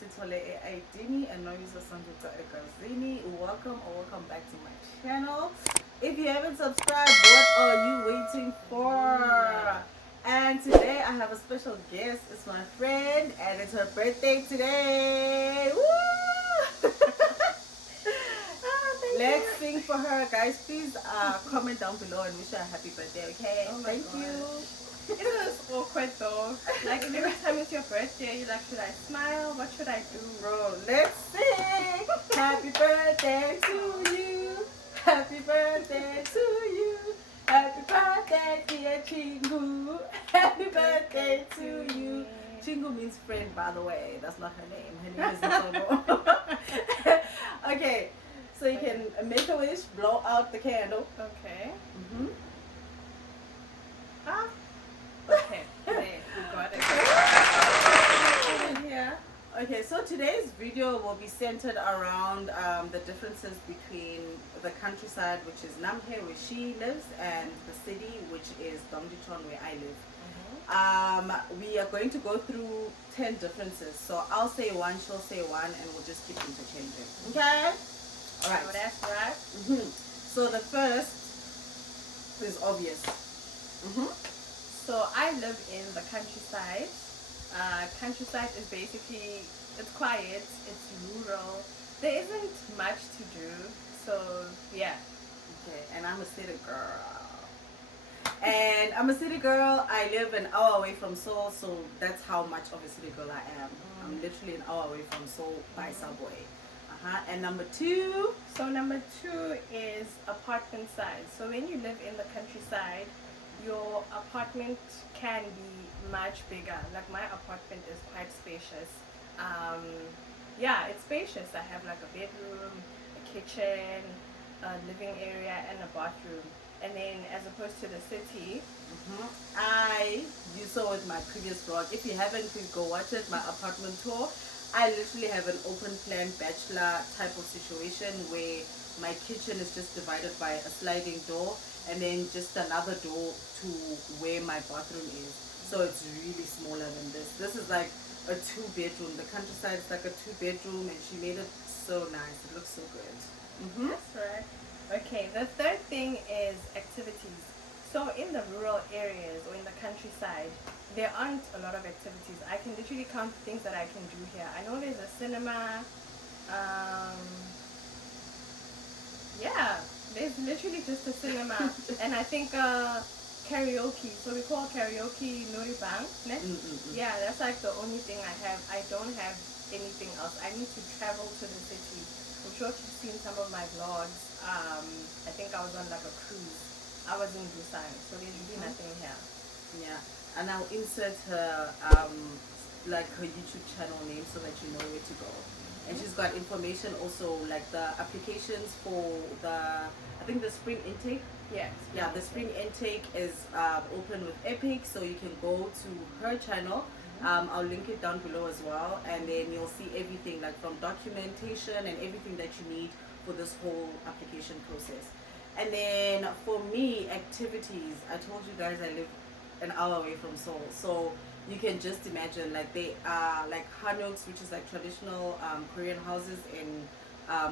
Sithole Aidini and NWAIISONJICA Egazini. Welcome or welcome back to my channel. If you haven't subscribed, what are you waiting for? And today I have a special guest. It's my friend and it's her birthday today. Woo! Let's sing for her, guys. Please comment down below and wish her a happy birthday, okay? Oh my Thank God. you. It is awkward though. Like every time it's your birthday, you're like, should I smile? What should I do? Bro, let's sing. Happy birthday to you. Happy birthday to you. Happy birthday, dear Chingu. Happy birthday to you. Chingu means friend, by the way. That's not her name. Her name is Nsobo. Okay, so you can make a wish, blow out the candle. Okay. Mm-hmm. Ah. Okay. There, we got it. Yeah. Okay, so today's video will be centered around the differences between the countryside, which is Namhe, where she lives, and the city, which is Gyeonggi-do, where I live. We are going to go through 10 differences. So I'll say one, she'll say one, and we'll just keep interchanging. Okay? All right. So that's right. So the first is obvious. So I live in the countryside. Countryside is basically, it's quiet, it's rural. There isn't much to do. So yeah. Okay, and I'm a city girl. And I'm a city girl. I live an hour away from Seoul, so that's how much of a city girl I am. I'm literally an hour away from Seoul by subway. And number two. So number two is apartment size. So when you live in the countryside, your apartment can be much bigger. Like my apartment is quite spacious. Yeah, it's spacious. I have like a bedroom, a kitchen, a living area, and a bathroom. And then as opposed to the city, you saw with my previous vlog. If you haven't, please go watch it. My apartment tour. I literally have an open plan bachelor type of situation where my kitchen is just divided by a sliding door and then just another door to where my bathroom is. So it's really smaller than this. This is like a 2-bedroom. The countryside is like a 2-bedroom and she made it so nice. It looks so good. That's right. Okay, the third thing is activities. So in the rural areas or in the countryside, there aren't a lot of activities. I can literally count the things that I can do here. I know there's a cinema. Yeah, there's literally just a cinema. And I think karaoke. So we call karaoke Noribang. Yeah, that's like the only thing I have. I don't have anything else. I need to travel to the city. I'm sure if you've seen some of my vlogs, I think I was on like a cruise. I was in Busan, so there's really nothing here. Yeah, and I'll insert her like her YouTube channel name so that you know where to go. And she's got information also like the applications for I think the spring intake. Yes. Yeah, the spring intake is open with Epik, so you can go to her channel. I'll link it down below as well, and then you'll see everything like from documentation and everything that you need for this whole application process. And then for me, activities, I told you guys I live an hour away from Seoul, so you can just imagine like they are like hanuks, which is like traditional Korean houses in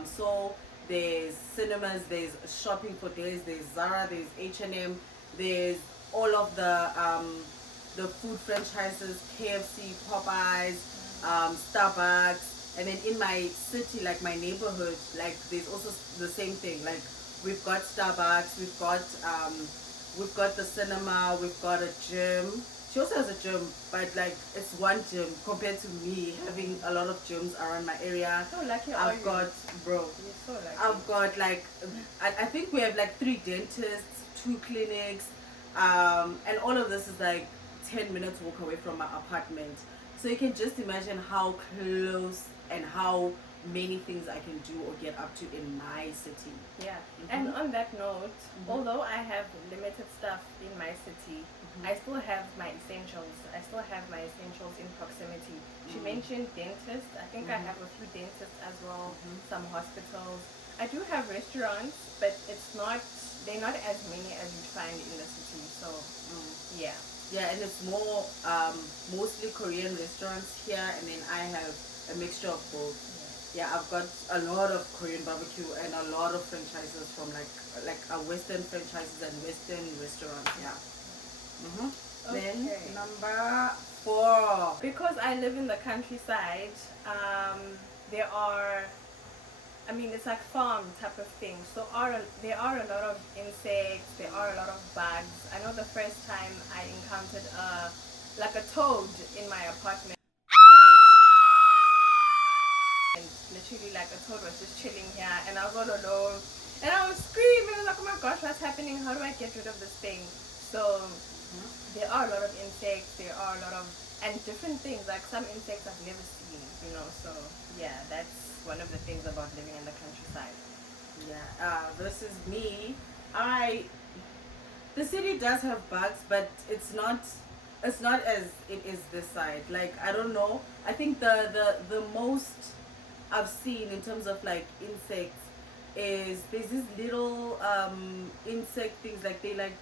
Seoul. There's cinemas, there's shopping for days, there's Zara, there's H&M, there's all of the food franchises, KFC, Popeyes, Starbucks. And then in my city, like my neighborhood, like there's also the same thing. Like we've got Starbucks, we've got the cinema, we've got a gym. She also has a gym, but like it's one gym compared to me having a lot of gyms around my area. So lucky I've got, bro. You're so lucky. I've got like, I think we have like 3 dentists, 2 clinics, and all of this is like 10 minutes walk away from my apartment. So you can just imagine how close and how many things I can do or get up to in my city. Yeah. And on that note, although I have limited stuff in my city, I still have my essentials. I still have my essentials in proximity. She mentioned dentists. I think I have a few dentists as well, some hospitals. I do have restaurants, but they're not as many as you'd find in the city. So yeah. Yeah, and it's more mostly Korean restaurants here, and then I have a mixture of both. Yeah, I've got a lot of Korean barbecue and a lot of franchises from like Western franchises and Western restaurants. Yeah. Then Okay. number 4. Because I live in the countryside, there are, I mean, it's like farm type of thing. So there are a lot of insects, there are a lot of bugs. I know the first time I encountered like a toad in my apartment. And literally like a toad was just chilling here and I was all alone. And I was screaming, I was like, oh my gosh, what's happening? How do I get rid of this thing? So there are a lot of insects, there are a lot of, and different things, like some insects I've never seen, you know, so yeah, that's one of the things about living in the countryside. Yeah. Versus me, the city does have bugs, but it's not as it is this side. Like, I don't know. I think the most I've seen in terms of like insects is there's these little insect things, like they like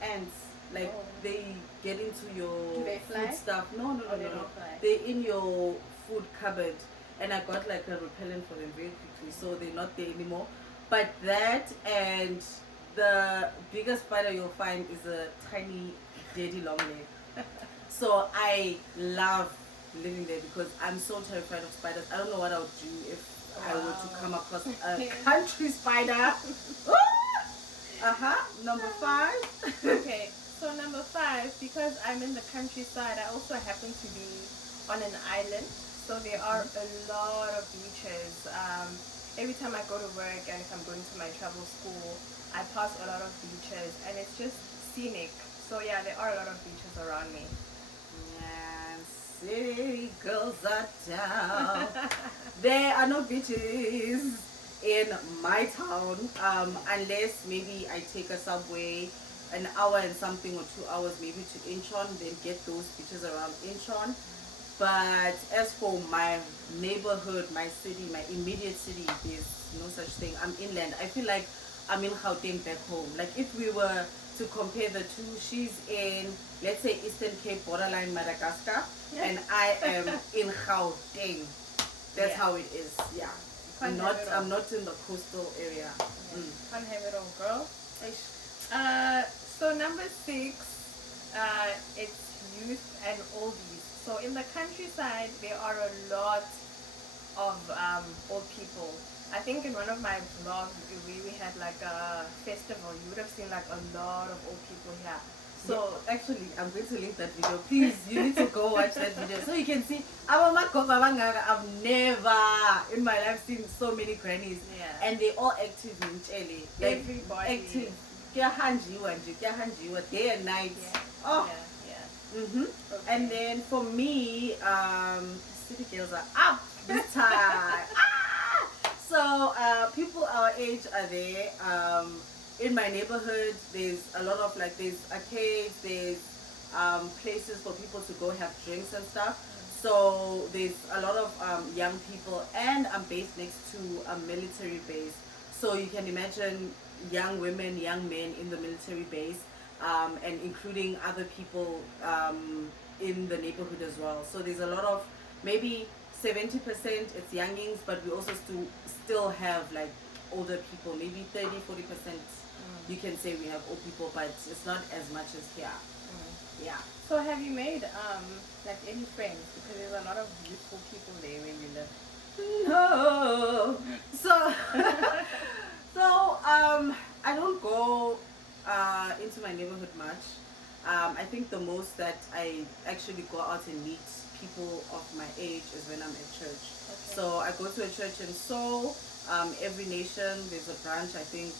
ants. Like they get into your Do they fly? food stuff. No, They don't fly. They're in your food cupboard, and I got like a repellent for them very quickly, so they're not there anymore. But that, and the biggest spider you'll find is a tiny, dirty long leg. So I love living there because I'm so terrified of spiders. I don't know what I would do if I were to come across a country spider. Number 5. Okay, so number 5, because I'm in the countryside, I also happen to be on an island. So there are a lot of beaches. Every time I go to work and if I'm going to my travel school, I pass a lot of beaches and it's just scenic. So yeah, there are a lot of beaches around me. And city girls are down. There are no beaches in my town, unless maybe I take a subway an hour and something or 2 hours maybe to Incheon, then get those beaches around Incheon. But as for my neighborhood, my city, my immediate city, there's no such thing. I'm inland. I feel like I'm in Gauteng back home. Like if we were to compare the two, she's in, let's say, Eastern Cape, borderline Madagascar, and I am in Gauteng. That's how it is. Yeah. I'm not in the coastal area. Can't have it all, girl. So number 6, it's youth and oldies. So in the countryside, there are a lot of old people. I think in one of my vlogs, we had like a festival. You would have seen like a lot of old people here. So actually, I'm going to link that video. Please, you need to go watch that video so you can see. I've never in my life seen so many grannies, and they all active in Chile. Like everybody active. Day and night. Okay. And then for me, city girls are up this time. So people our age are there. In my neighborhood, there's a lot of there's arcades, there's places for people to go have drinks and stuff. So there's a lot of young people, and I'm based next to a military base. So you can imagine young women, young men in the military base, and including other people in the neighborhood as well. So there's a lot of, maybe 70% it's youngings, but we also still have like older people, maybe 30-40%. You can say we have old people, but it's not as much as here. Yeah. So have you made like any friends? Because there's a lot of youthful people there where you live. No. So I don't go into my neighborhood much. I think the most that I actually go out and meet people of my age is when I'm at church. Okay. So I go to a church in Seoul. Every nation there's a branch. I think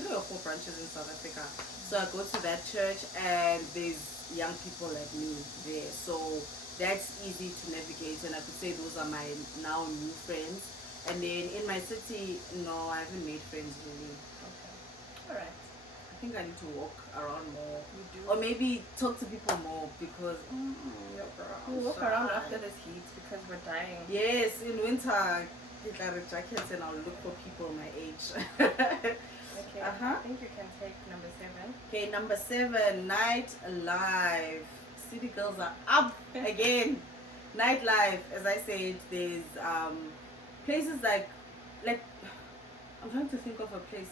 3 or 4 branches in South Africa. So I go to that church and there's young people like me there. So that's easy to navigate, and I could say those are my now new friends. And then in my city, no, I haven't made friends really. Okay. Alright. I think I need to walk around more. You do? Or maybe talk to people more because We'll walk around after this heat because we're dying. Yes, in winter get like jackets and I'll look for people my age. Okay, I think you can take number 7. Okay, number 7, Nightlife. City girls are up again. Nightlife, as I said, there's places like I'm trying to think of a place.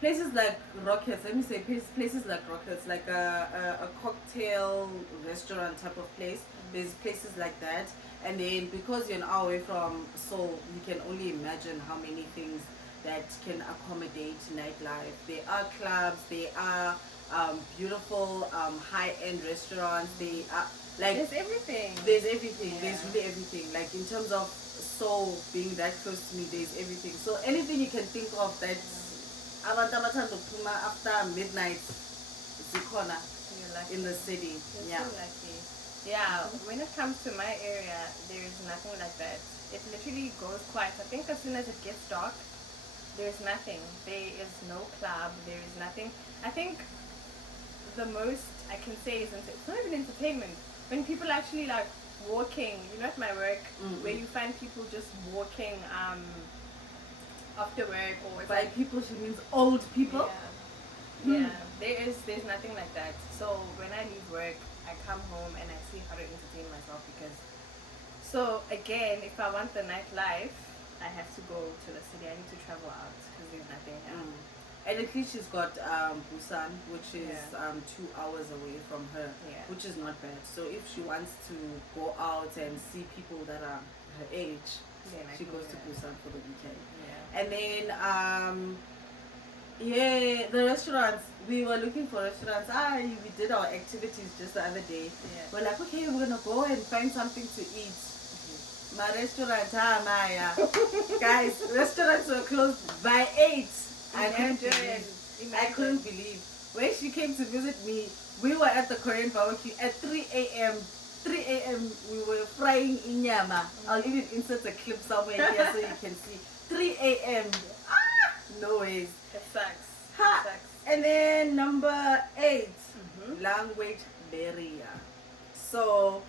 Places like Rockets, let me say places like Rockets, like a cocktail restaurant type of place. There's places like that. And then because you're an hour away from Seoul, you can only imagine how many things that can accommodate nightlife. There are clubs, there are beautiful high-end restaurants, they are like there's everything. Yeah. There's really everything. Like in terms of Seoul being that close to me, there's everything. So anything you can think of that's abantu abathanda ukuphuma after midnight zikhona You're lucky. in the city. You're Yeah. so lucky. Yeah, when it comes to my area, there is nothing like that. It literally goes quiet. I think as soon as it gets dark, there's nothing. There is no club. There is nothing. I think the most I can say is it's not even entertainment. When people actually like walking, you know, at my work, where you find people just walking after work or it's By like people, she means old people. yeah, there's nothing like that. So when I leave work, I come home and I see how to entertain myself because. So again, if I want the nightlife, I have to go to the city. I need to travel out because there's nothing here. And at least she's got Busan, which is Yeah. 2 hours away from her, Yeah. which is not bad. So if she wants to go out and see people that are her age, Then I she can goes do to that. Busan for the weekend. Yeah. And then yeah, the restaurants, we were looking for restaurants. We did our activities just the other day. Yeah. We're like, okay, we're gonna go and find something to eat. My restaurant, Maya. Guys, restaurants were closed by 8. I couldn't believe. When she came to visit me, we were at the Korean barbecue at 3 a.m. 3 a.m. we were frying inyama. I'll even insert a clip somewhere here so you can see. 3 a.m. No ways. It sucks. Ha! It sucks. And then number 8, language barrier. So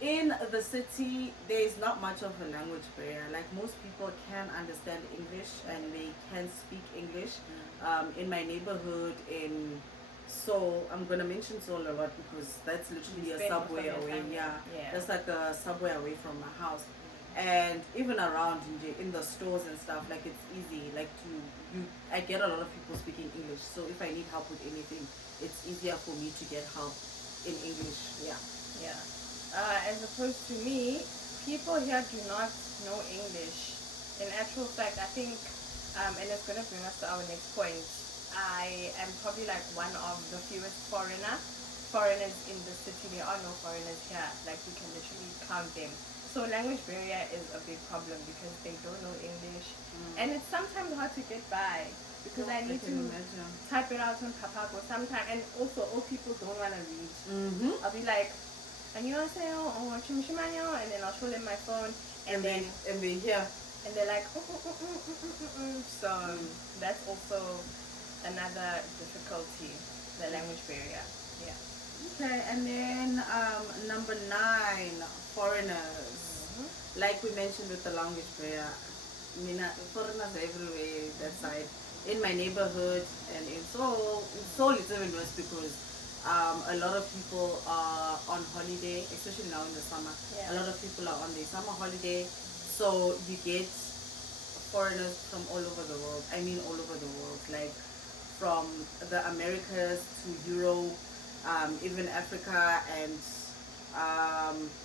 in the city, there is not much of a language barrier. Like most people can understand English and they can speak English. In my neighborhood in Seoul, I'm gonna mention Seoul a lot because that's literally You a spend most subway of your away. time Yeah, there. Yeah. that's like a subway away from my house. And even around in the stores and stuff, like it's easy. Like I get a lot of people speaking English. So if I need help with anything, it's easier for me to get help in English. Yeah. Yeah. As opposed to me, people here do not know English. In actual fact, I think, and it's going to bring us to our next point, I am probably like one of the fewest foreigners in the city. There are no foreigners here. Like we can literally count them. So language barrier is a big problem because they don't know English. And it's sometimes hard to get by because I need to imagine. type it out on Papago sometimes. And also, old people don't want to read. I'll be like, 안녕하세요, 침시만요, and then I'll show them my phone, and then here. and they're like, so that's also another difficulty, the language barrier. Yeah. Okay, and then number 9, foreigners. Like we mentioned with the language barrier, foreigners are everywhere that side. In my neighborhood and in Seoul it's even worse because a lot of people are on holiday, especially now in the summer. Yeah. A lot of people are on their summer holiday, so you get foreigners from all over the world. I mean all over the world, like from the Americas to Europe, even Africa and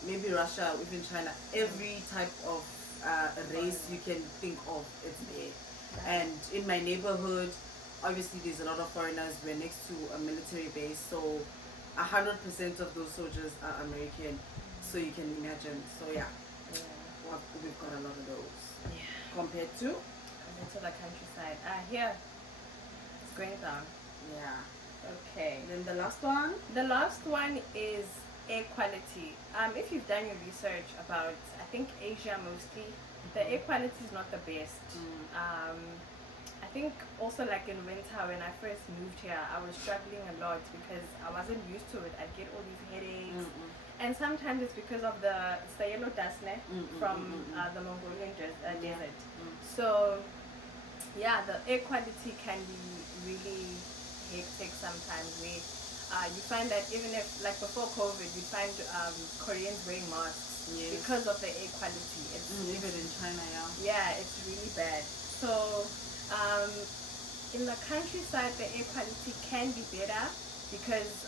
maybe Russia, even China. Every type of race you can think of, it's there. And in my neighborhood, obviously there's a lot of foreigners. We're next to a military base, so 100% of those soldiers are American. So you can imagine. So yeah, we've got a lot of those. Yeah. Compared to the countryside. Here, it's going down. yeah. Okay. Then the last one. The last one is air quality. If you've done your research about, I think Asia mostly, the air quality is not the best. I think also like in winter when I first moved here, I was struggling a lot because I wasn't used to it. I'd get all these headaches. And sometimes it's because of the yellow dust from the Mongolian desert. So yeah, the air quality can be really hectic sometimes. You find that even if, like before COVID, you find Koreans wearing masks Yes. because of the air quality. It's Even in China, yeah. yeah, it's really bad. So in the countryside, the air quality can be better because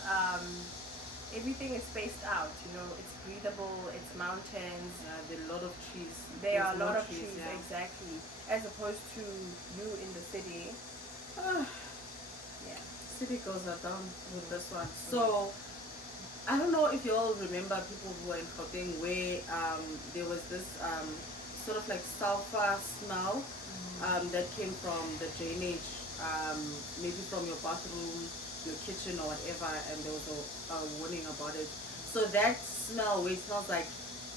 everything is spaced out. You know, it's breathable. It's mountains. Yeah, there are a lot of trees. There are a There's lot more of trees, yeah. exactly, as opposed to you in the city. Ah, Yeah. city girls are down with this one. So I don't know if you all remember people who were in Gauteng where there was this sort of like sulfur smell that came from the drainage, maybe from your bathroom, your kitchen or whatever, and there was a warning about it. So that smell where it smells like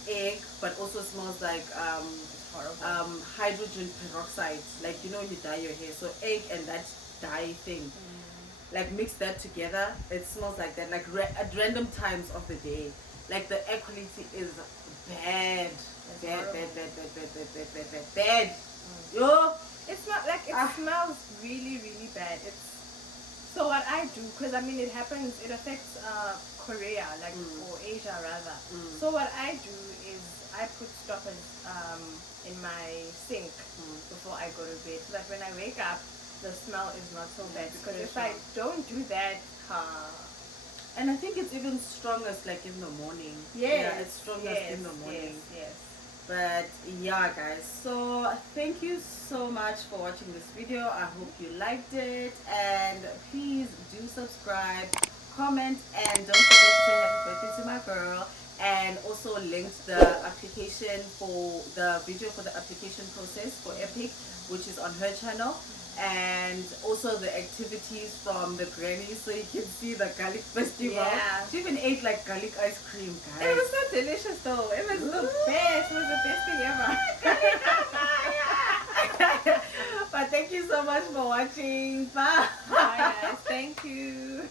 egg but also smells like It's horrible. hydrogen peroxide, like you know when you dye your hair, so egg and that dye thing, like mix that together, it smells like that, like at random times of the day. Like the air quality is bad. It's Bad, horrible. bad, bad, bad, bad, bad, bad, bad, bad, bad. Yo, It's not like it smells really, really bad. It's so what I do, because I mean it happens, it affects Korea, like or Asia rather. So what I do is I put stoppers in my sink before I go to bed, so that when I wake up, the smell is not so bad. Because if I don't do that, and I think it's even strongest like in the morning. yes, Yeah, it's strongest in the morning. Yes. But yeah, guys, so thank you so much for watching this video. I hope you liked it, and please do subscribe, comment, and don't forget to say happy birthday to my girl, and also link the application for the video for the application process for Epik, which is on her channel, and also the activities from the granny, so you can see the garlic festival. Yeah. She even ate like garlic ice cream, guys. It was so delicious though. It was the best. It was the best thing ever. But thank you so much for watching. Bye. Bye guys. Thank you.